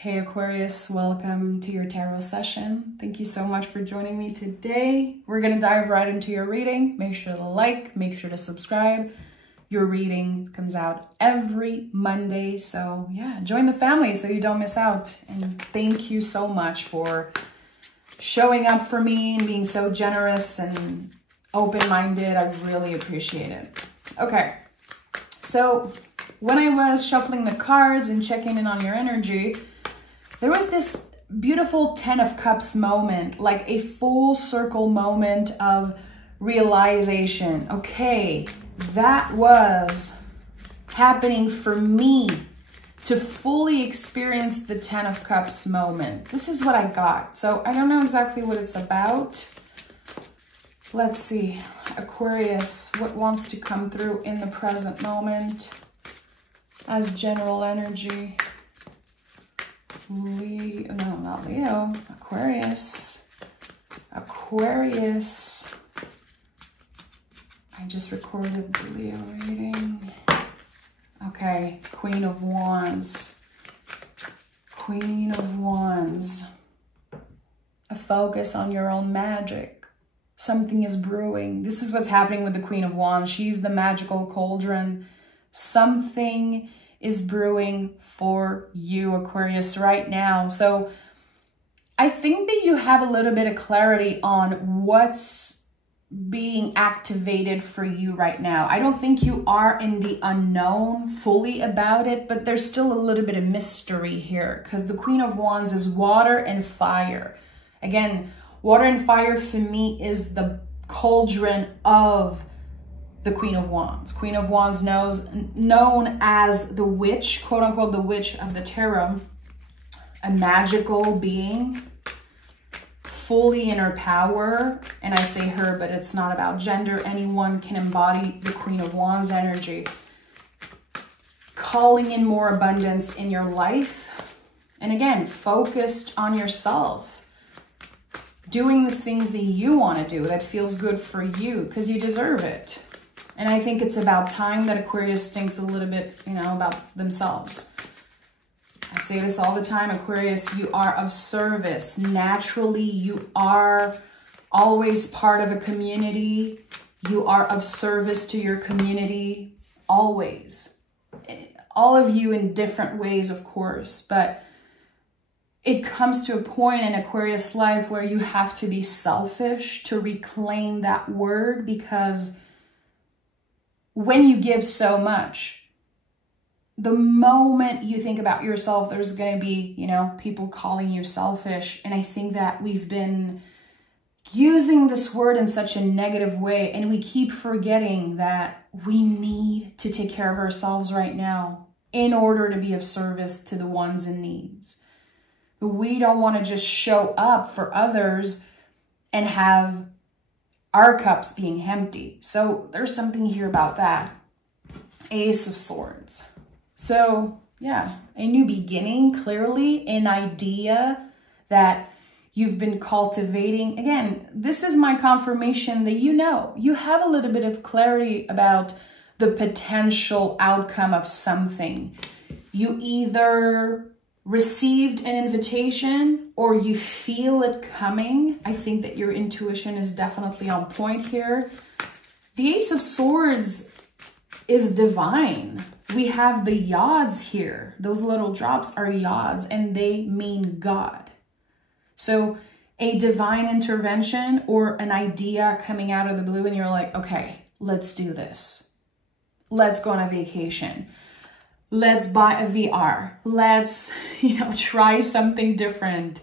Hey Aquarius, welcome to your tarot session. Thank you so much for joining me today. We're going to dive right into your reading. Make sure to like, make sure to subscribe. Your reading comes out every Monday. So yeah, join the family so you don't miss out. And thank you so much for showing up for me and being so generous and open-minded. I really appreciate it. Okay, so when I was shuffling the cards and checking in on your energy, there was this beautiful 10 of Cups moment, like a full circle moment of realization. Okay, that was happening for me to fully experience the 10 of Cups moment. This is what I got. So I don't know exactly what it's about. Let's see. Aquarius, what wants to come through in the present moment as general energy? Leo, no, not Leo, Aquarius. Aquarius. I just recorded the Leo reading. Okay, Queen of Wands. Queen of Wands. A focus on your own magic. Something is brewing. This is what's happening with the Queen of Wands. She's the magical cauldron. Something is brewing for you, Aquarius, right now. So I think that you have a little bit of clarity on what's being activated for you right now. I don't think you are in the unknown fully about it, but there's still a little bit of mystery here because the Queen of Wands is water and fire. Again, water and fire for me is the cauldron of the Queen of Wands. Queen of Wands known as the witch, quote unquote, the witch of the tarot, a magical being, fully in her power. And I say her, but it's not about gender. Anyone can embody the Queen of Wands energy. Calling in more abundance in your life. And again, focused on yourself. Doing the things that you want to do that feels good for you because you deserve it. And I think it's about time that Aquarius thinks a little bit, about themselves. I say this all the time, Aquarius, you are of service. Naturally, you are always part of a community. You are of service to your community, always. All of you in different ways, of course, but it comes to a point in Aquarius life where you have to be selfish to reclaim that word, because when you give so much, the moment you think about yourself, there's going to be, people calling you selfish. And I think that we've been using this word in such a negative way, and we keep forgetting that we need to take care of ourselves right now in order to be of service to the ones in need. We don't want to just show up for others and have our cups being empty. So there's something here about that. Ace of Swords. So yeah, a new beginning, clearly an idea that you've been cultivating. Again, this is my confirmation that you have a little bit of clarity about the potential outcome of something. You either received an invitation or you feel it coming. I think that your intuition is definitely on point here. The Ace of Swords is divine. We have the yods here. Those little drops are yods and they mean God. So a divine intervention or an idea coming out of the blue and you're like, okay, let's do this. Let's go on a vacation. Let's buy a VR. Let's, try something different.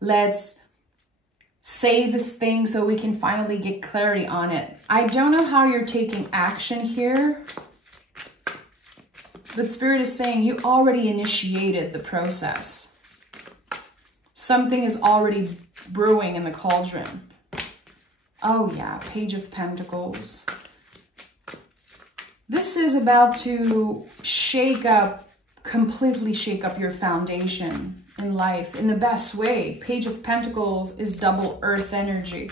Let's say this thing so we can finally get clarity on it. I don't know how you're taking action here, but Spirit is saying you already initiated the process. Something is already brewing in the cauldron. Oh yeah, Page of Pentacles. This is about to completely shake up your foundation in life in the best way. Page of Pentacles is double earth energy.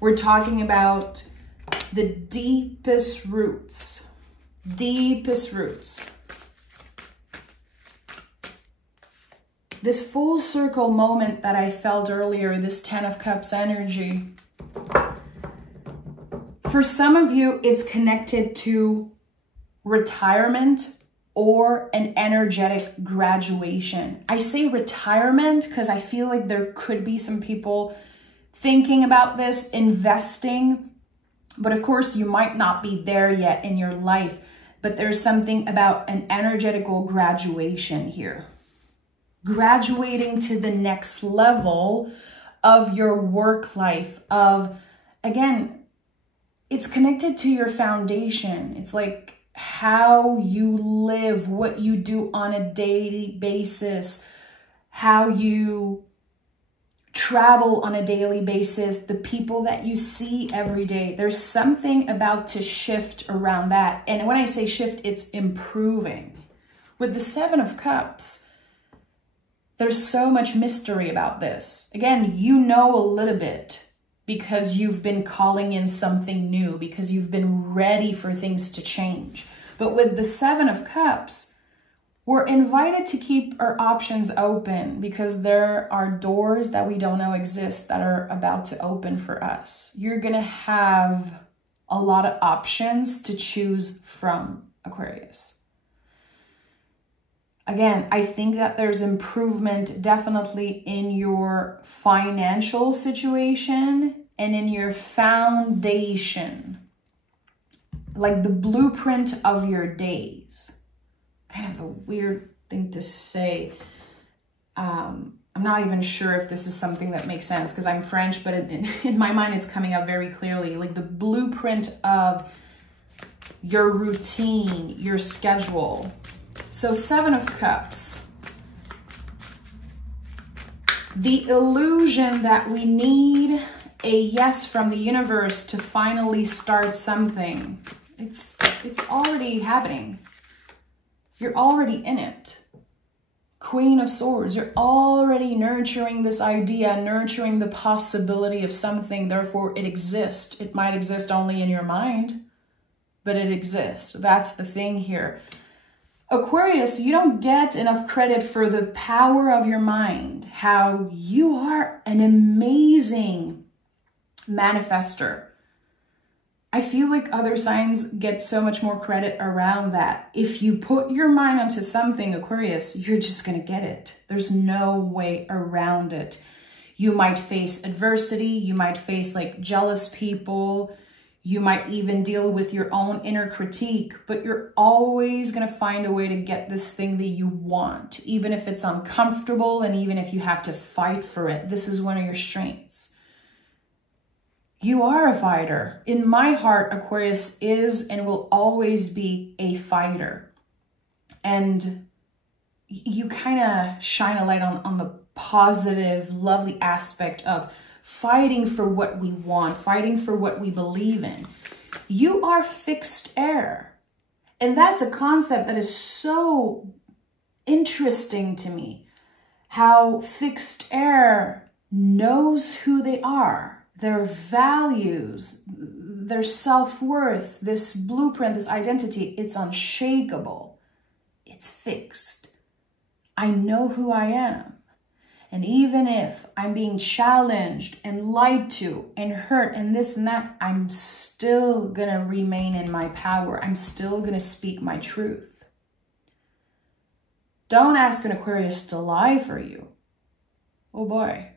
We're talking about the deepest roots. Deepest roots. this full circle moment that I felt earlier, this 10 of Cups energy, for some of you, it's connected to retirement or an energetic graduation. I say retirement because I feel like there could be some people thinking about this, investing, but of course you might not be there yet in your life, but there's something about an energetical graduation here. Graduating to the next level of your work life, of, again, it's connected to your foundation. It's like how you live, what you do on a daily basis, how you travel on a daily basis, the people that you see every day. There's something about to shift around that. And when I say shift, it's improving. With the 7 of Cups, there's so much mystery about this. Again, you know a little bit because you've been calling in something new, because you've been ready for things to change. But with the 7 of Cups, we're invited to keep our options open because there are doors that we don't know exist that are about to open for us. You're going to have a lot of options to choose from, Aquarius. Again, I think that there's improvement definitely in your financial situation and in your foundation, like the blueprint of your days. Kind of a weird thing to say. I'm not even sure if this is something that makes sense because I'm French, but in my mind, it's coming up very clearly. Like the blueprint of your routine, your schedule. So 7 of Cups. The illusion that we need a yes from the universe to finally start something. It's already happening. You're already in it. Queen of Swords, you're already nurturing this idea, nurturing the possibility of something, therefore it exists. It might exist only in your mind, but it exists. That's the thing here. Aquarius, you don't get enough credit for the power of your mind, how you are an amazing manifester. I feel like other signs get so much more credit around that. If you put your mind onto something, Aquarius, you're just going to get it. There's no way around it. You might face adversity. You might face like jealous people. You might even deal with your own inner critique, but you're always going to find a way to get this thing that you want, even if it's uncomfortable and even if you have to fight for it. This is one of your strengths. You are a fighter. In my heart, Aquarius is and will always be a fighter. And you kind of shine a light on the positive, lovely aspect of fighting for what we want, fighting for what we believe in. You are fixed air. And that's a concept that is so interesting to me. How fixed air knows who they are. Their values, their self-worth, this blueprint, this identity, it's unshakable. It's fixed. I know who I am. And even if I'm being challenged and lied to and hurt and this and that, I'm still going to remain in my power. I'm still going to speak my truth. Don't ask an Aquarius to lie for you. Oh boy.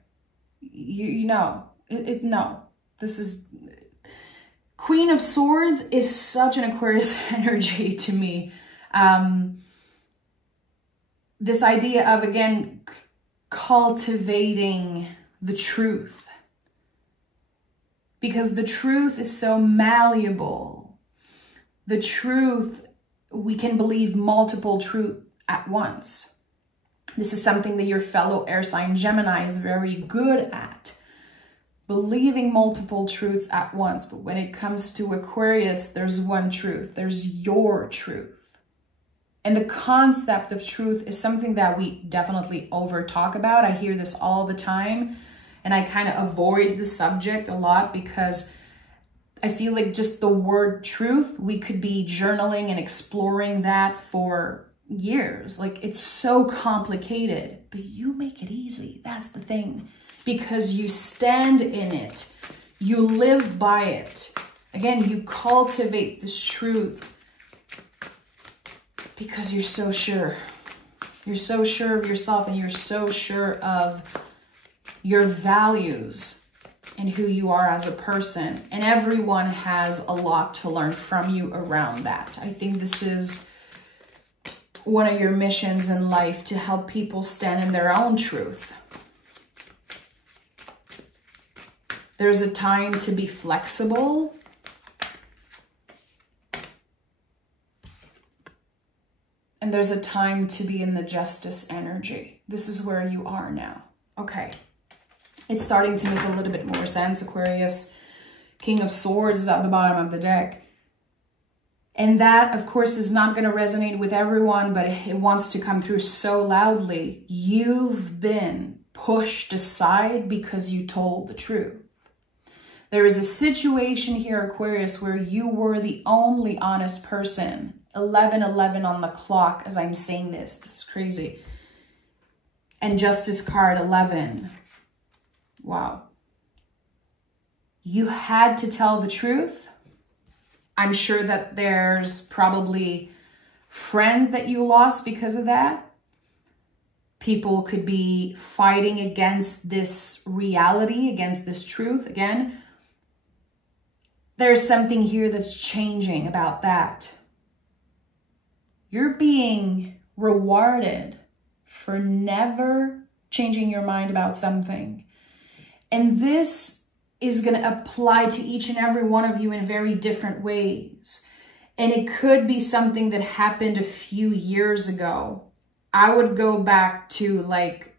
You know. No, this is Queen of Swords is such an Aquarius energy to me. This idea of, again, cultivating the truth, because the truth is so malleable. The truth, we can believe multiple truths at once. This is something that your fellow air sign Gemini is very good at. Believing multiple truths at once. But when it comes to Aquarius, there's one truth. There's your truth. And the concept of truth is something that we definitely over talk about. I hear this all the time. And I kind of avoid the subject a lot because I feel like just the word truth, we could be journaling and exploring that for years. Like, it's so complicated, but you make it easy. That's the thing. Because you stand in it. You live by it. Again, you cultivate this truth because you're so sure. You're so sure of yourself, and you're so sure of your values and who you are as a person. And everyone has a lot to learn from you around that. I think this is one of your missions in life, to help people stand in their own truth. There's a time to be flexible. And there's a time to be in the justice energy. This is where you are now. Okay. It's starting to make a little bit more sense, Aquarius. King of Swords is at the bottom of the deck. And that, of course, is not going to resonate with everyone, but it wants to come through so loudly. You've been pushed aside because you told the truth. There is a situation here, Aquarius, where you were the only honest person. 11:11 on the clock as I'm saying this. This is crazy. And Justice card 11. Wow. You had to tell the truth. I'm sure that there's probably friends that you lost because of that. People could be fighting against this reality, against this truth. Again, there's something here that's changing about that. You're being rewarded for never changing your mind about something. And this is going to apply to each and every one of you in very different ways. And it could be something that happened a few years ago. I would go back to like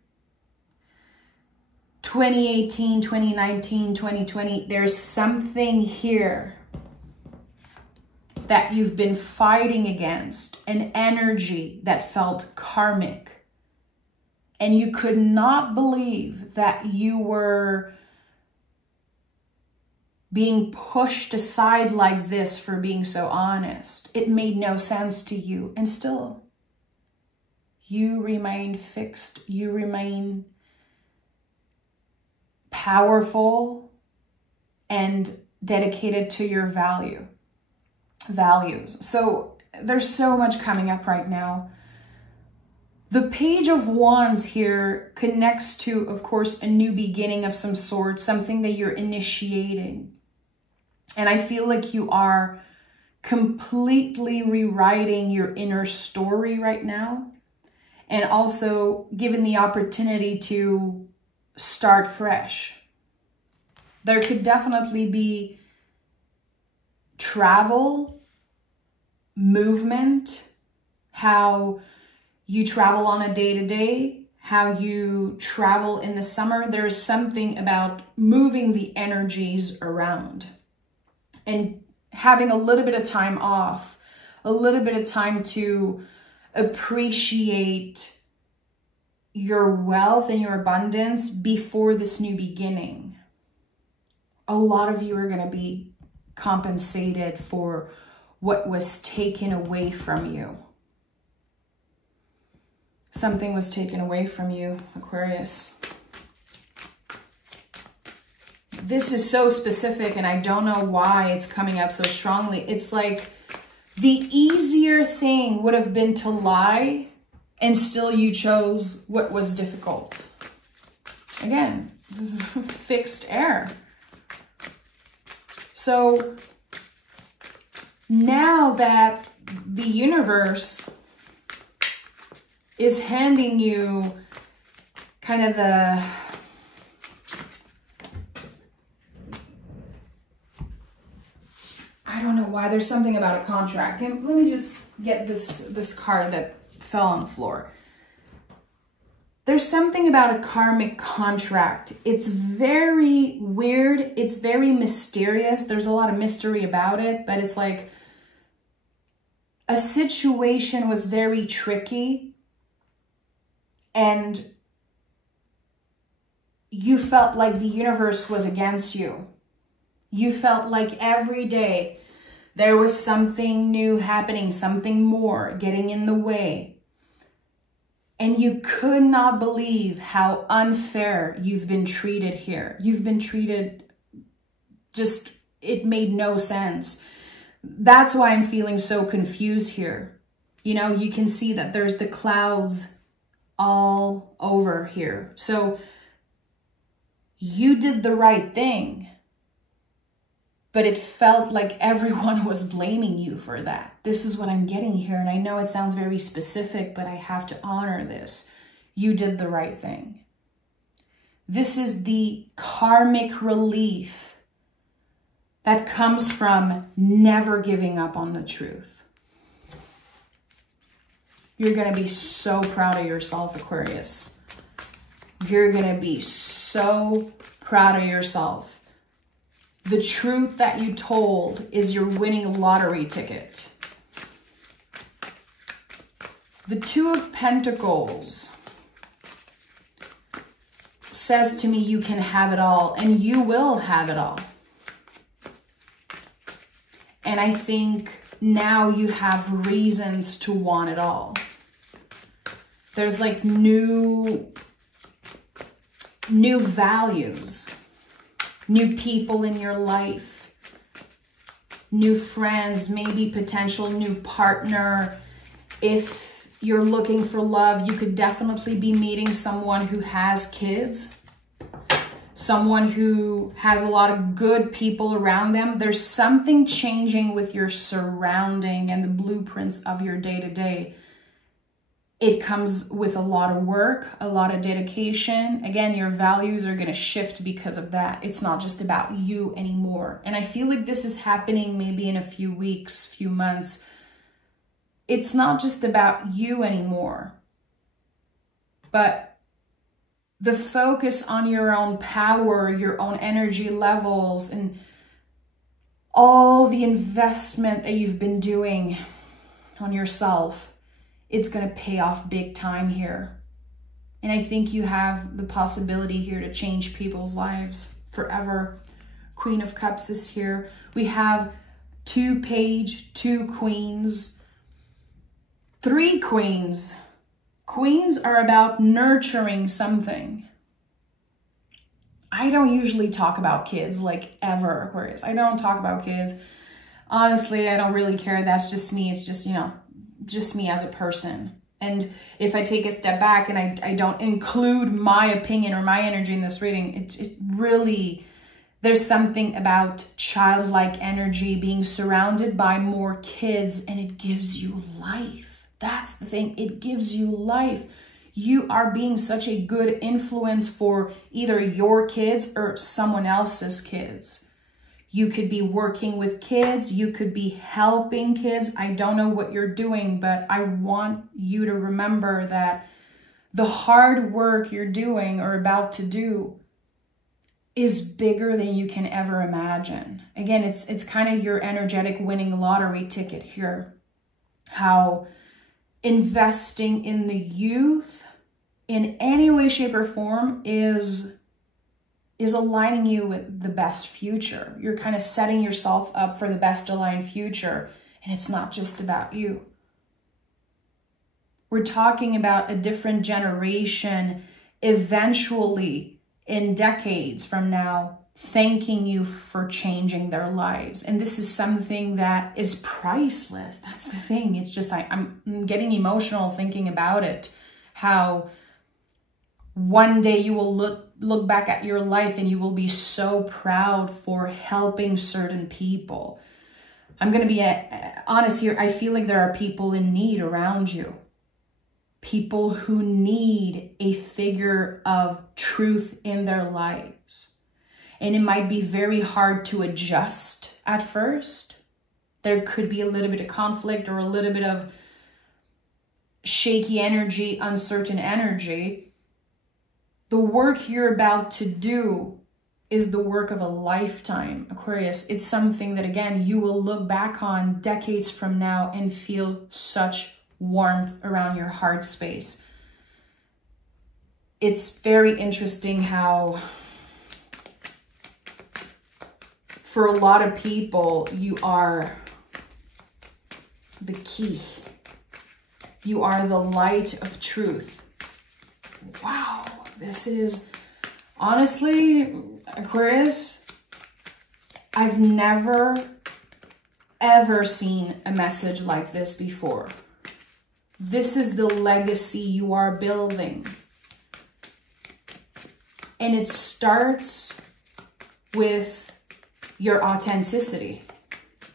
2018, 2019, 2020. There's something here that you've been fighting against, an energy that felt karmic. And you could not believe that you were being pushed aside like this for being so honest. It made no sense to you. And still, you remain fixed. You remain powerful and dedicated to your values. So there's so much coming up right now. The Page of Wands here connects to, of course, a new beginning of some sort, something that you're initiating. And I feel like you are completely rewriting your inner story right now, and also given the opportunity to start fresh. There could definitely be travel, movement, how you travel on a day-to-day, how you travel in the summer. There is something about moving the energies around and having a little bit of time off, a little bit of time to appreciate your wealth and your abundance before this new beginning. A lot of you are going to be compensated for what was taken away from you. Something was taken away from you, Aquarius. This is so specific, and I don't know why it's coming up so strongly. It's like the easier thing would have been to lie, and still you chose what was difficult. Again, this is fixed air. So now that the universe is handing you kind of the I don't know why, there's something about a contract. Let me just get this card that fell on the floor. There's something about a karmic contract. It's very weird. It's very mysterious. There's a lot of mystery about it, but it's like a situation was very tricky and you felt like the universe was against you. You felt like every day there was something new happening, something more getting in the way. And you could not believe how unfair you've been treated here. You've been treated just, it made no sense. That's why I'm feeling so confused here. You know, you can see that there's the clouds all over here. So you did the right thing, but it felt like everyone was blaming you for that. This is what I'm getting here. And I know it sounds very specific, but I have to honor this. You did the right thing. This is the karmic relief that comes from never giving up on the truth. You're going to be so proud of yourself, Aquarius. You're going to be so proud of yourself. The truth that you told is your winning lottery ticket. The Two of Pentacles says to me, you can have it all, and you will have it all. And I think now you have reasons to want it all. There's like new values, new people in your life, new friends, maybe potential new partner. If you're looking for love, you could definitely be meeting someone who has kids, someone who has a lot of good people around them. There's something changing with your surrounding and the blueprints of your day-to-day. It comes with a lot of work, a lot of dedication. Again, your values are going to shift because of that. It's not just about you anymore. And I feel like this is happening maybe in a few weeks, few months. It's not just about you anymore, but the focus on your own power, your own energy levels, and all the investment that you've been doing on yourself, it's going to pay off big time here. And I think you have the possibility here to change people's lives forever. Queen of Cups is here. We have 2 Page, 2 Queens, 3 Queens. Queens are about nurturing something. I don't usually talk about kids, like ever, Aquarius. I don't talk about kids. Honestly, I don't really care. That's just me. It's just, you know, just me as a person. And if I take a step back and I don't include my opinion or my energy in this reading, it really, there's something about childlike energy, being surrounded by more kids, and it gives you life. That's the thing. It gives you life. You are being such a good influence for either your kids or someone else's kids. You could be working with kids. You could be helping kids. I don't know what you're doing, but I want you to remember that the hard work you're doing or about to do is bigger than you can ever imagine. Again, it's kind of your energetic winning lottery ticket here. How investing in the youth in any way, shape, or form is aligning you with the best future. You're kind of setting yourself up for the best aligned future. And it's not just about you. We're talking about a different generation eventually in decades from now, thanking you for changing their lives. And this is something that is priceless. That's the thing. It's just, I'm getting emotional thinking about it. How one day you will look back at your life and you will be so proud for helping certain people. I'm going to be honest here. I feel like there are people in need around you. People who need a figure of truth in their lives. And it might be very hard to adjust at first. There could be a little bit of conflict or a little bit of shaky energy, uncertain energy. The work you're about to do is the work of a lifetime, Aquarius. It's something that, again, you will look back on decades from now and feel such warmth around your heart space. It's very interesting how, for a lot of people, you are the key. You are the light of truth. this is, honestly, Aquarius, I've never, ever seen a message like this before. This is the legacy you are building. And it starts with your authenticity.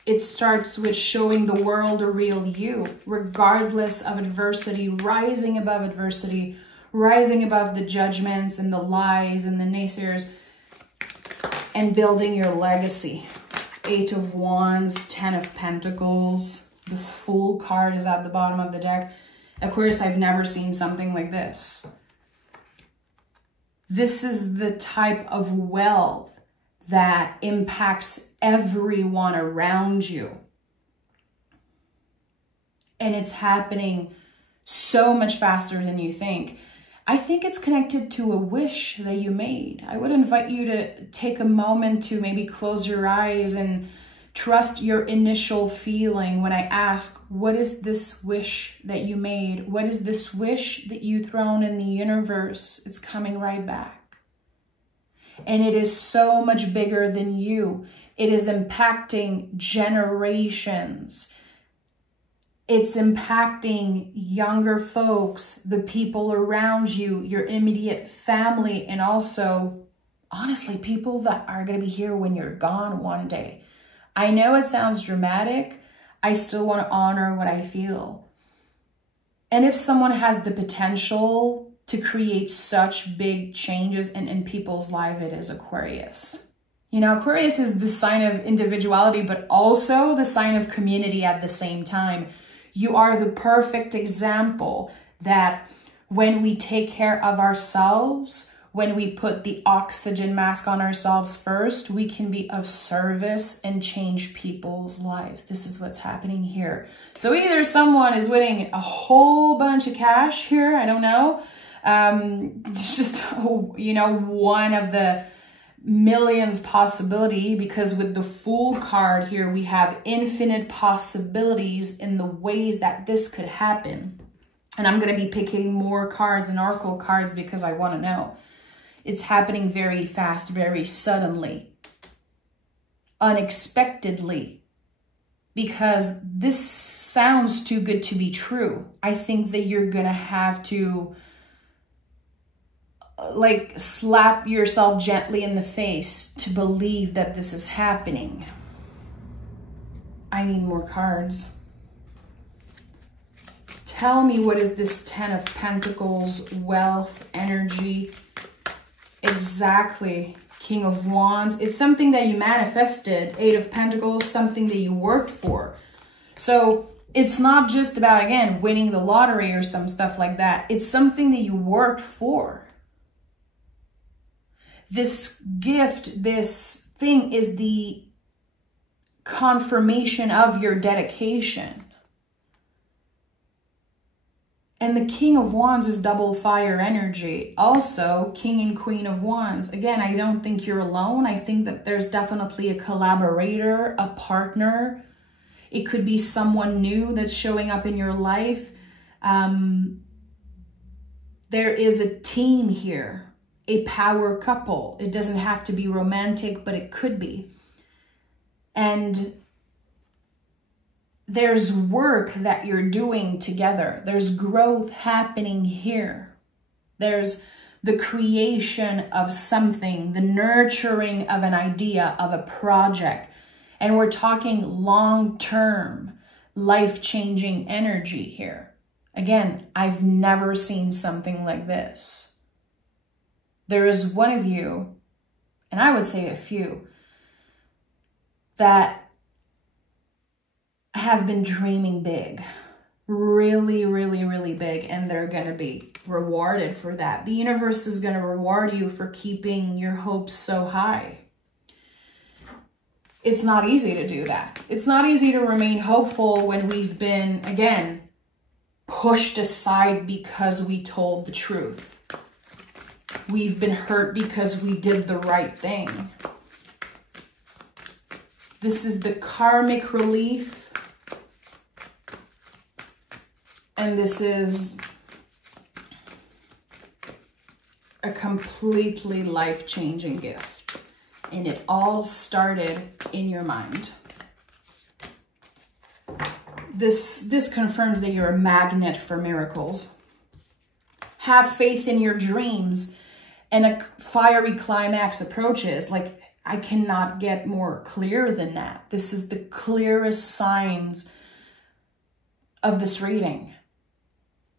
It starts with showing the world a real you, regardless of adversity, rising above the judgments and the lies and the naysayers, and building your legacy. 8 of Wands, 10 of Pentacles, the Fool card is at the bottom of the deck. Aquarius, I've never seen something like this. This is the type of wealth that impacts everyone around you. And it's happening so much faster than you think. I think it's connected to a wish that you made. I would invite you to take a moment to maybe close your eyes and trust your initial feeling when I ask, what is this wish that you made? What is this wish that you thrown in the universe? It's coming right back. And it is so much bigger than you. It is impacting generations. It's impacting younger folks, the people around you, your immediate family, and also, honestly, people that are going to be here when you're gone one day. I know it sounds dramatic. I still want to honor what I feel. And if someone has the potential to create such big changes in people's life, it is Aquarius. You know, Aquarius is the sign of individuality, but also the sign of community at the same time. You are the perfect example that when we take care of ourselves, when we put the oxygen mask on ourselves first, we can be of service and change people's lives. This is what's happening here. So either someone is winning a whole bunch of cash here, I don't know. It's just, you know, one of the millions possibility, because with the Fool card here, we have infinite possibilities in the ways that this could happen. And I'm going to be picking more cards and oracle cards because I want to know. It's happening very fast, very suddenly, unexpectedly, because this sounds too good to be true. I think that you're going to have to like slap yourself gently in the face to believe that this is happening. I need more cards. Tell me, what is this 10 of Pentacles, wealth, energy? Exactly. King of Wands. It's something that you manifested. 8 of Pentacles, something that you worked for. So it's not just about, again, winning the lottery or some stuff like that. It's something that you worked for. This gift, this thing is the confirmation of your dedication. And the King of Wands is double fire energy. Also, King and Queen of Wands. Again, I don't think you're alone. I think that there's definitely a collaborator, a partner. It could be someone new that's showing up in your life. There is a team here, a power couple. It doesn't have to be romantic, but it could be. And there's work that you're doing together. There's growth happening here. There's the creation of something, the nurturing of an idea, of a project. And we're talking long-term, life-changing energy here. Again, I've never seen something like this. There is one of you, and I would say a few, that have been dreaming big, really, really, really big, and they're going to be rewarded for that. The universe is going to reward you for keeping your hopes so high. It's not easy to do that. It's not easy to remain hopeful when we've been, again, pushed aside because we told the truth. We've been hurt because we did the right thing. This is the karmic relief. And this is a completely life-changing gift. And it all started in your mind. This confirms that you're a magnet for miracles. Have faith in your dreams, and a fiery climax approaches. Like, I cannot get more clear than that. This is the clearest signs of this reading.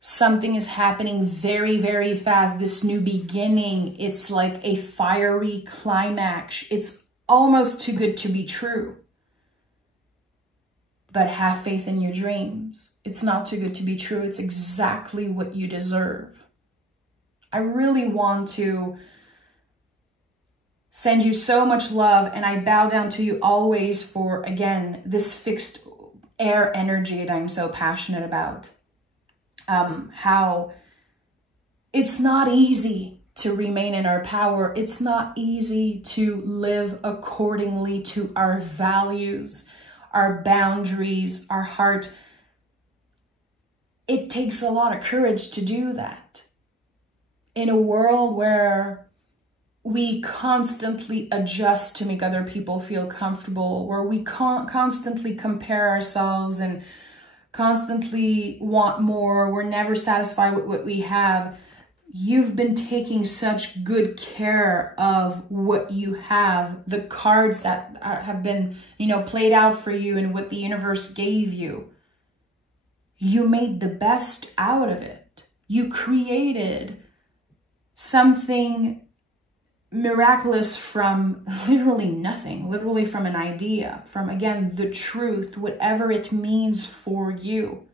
Something is happening very, very fast. This new beginning, it's like a fiery climax. It's almost too good to be true. But have faith in your dreams. It's not too good to be true. It's exactly what you deserve. I really want to send you so much love, and I bow down to you always for, again, this fixed air energy that I'm so passionate about. How it's not easy to remain in our power. It's not easy to live accordingly to our values, our boundaries, our heart. It takes a lot of courage to do that. In a world where we constantly adjust to make other people feel comfortable, where we constantly compare ourselves and constantly want more, we're never satisfied with what we have. You've been taking such good care of what you have, the cards that have been, played out for you and what the universe gave you. You made the best out of it. You created something miraculous from literally nothing, literally from an idea, from, again, the truth, whatever it means for you.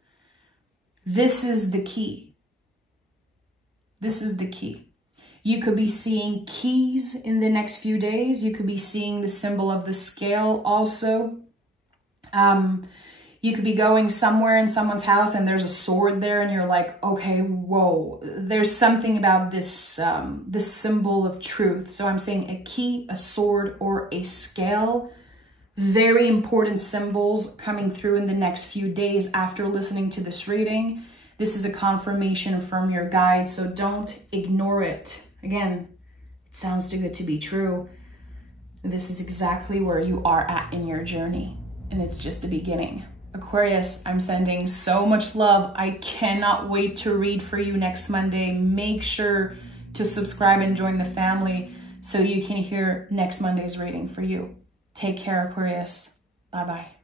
This is the key. This is the key. You could be seeing keys in the next few days. You could be seeing the symbol of the scale also. You could be going somewhere in someone's house and there's a sword there and you're like, okay, whoa, there's something about this, this symbol of truth. So I'm saying a key, a sword, or a scale. Very important symbols coming through in the next few days after listening to this reading. This is a confirmation from your guide, so don't ignore it. Again, it sounds too good to be true. This is exactly where you are at in your journey, and it's just the beginning. Aquarius, I'm sending so much love. I cannot wait to read for you next Monday. Make sure to subscribe and join the family so you can hear next Monday's reading for you. Take care, Aquarius. Bye-bye.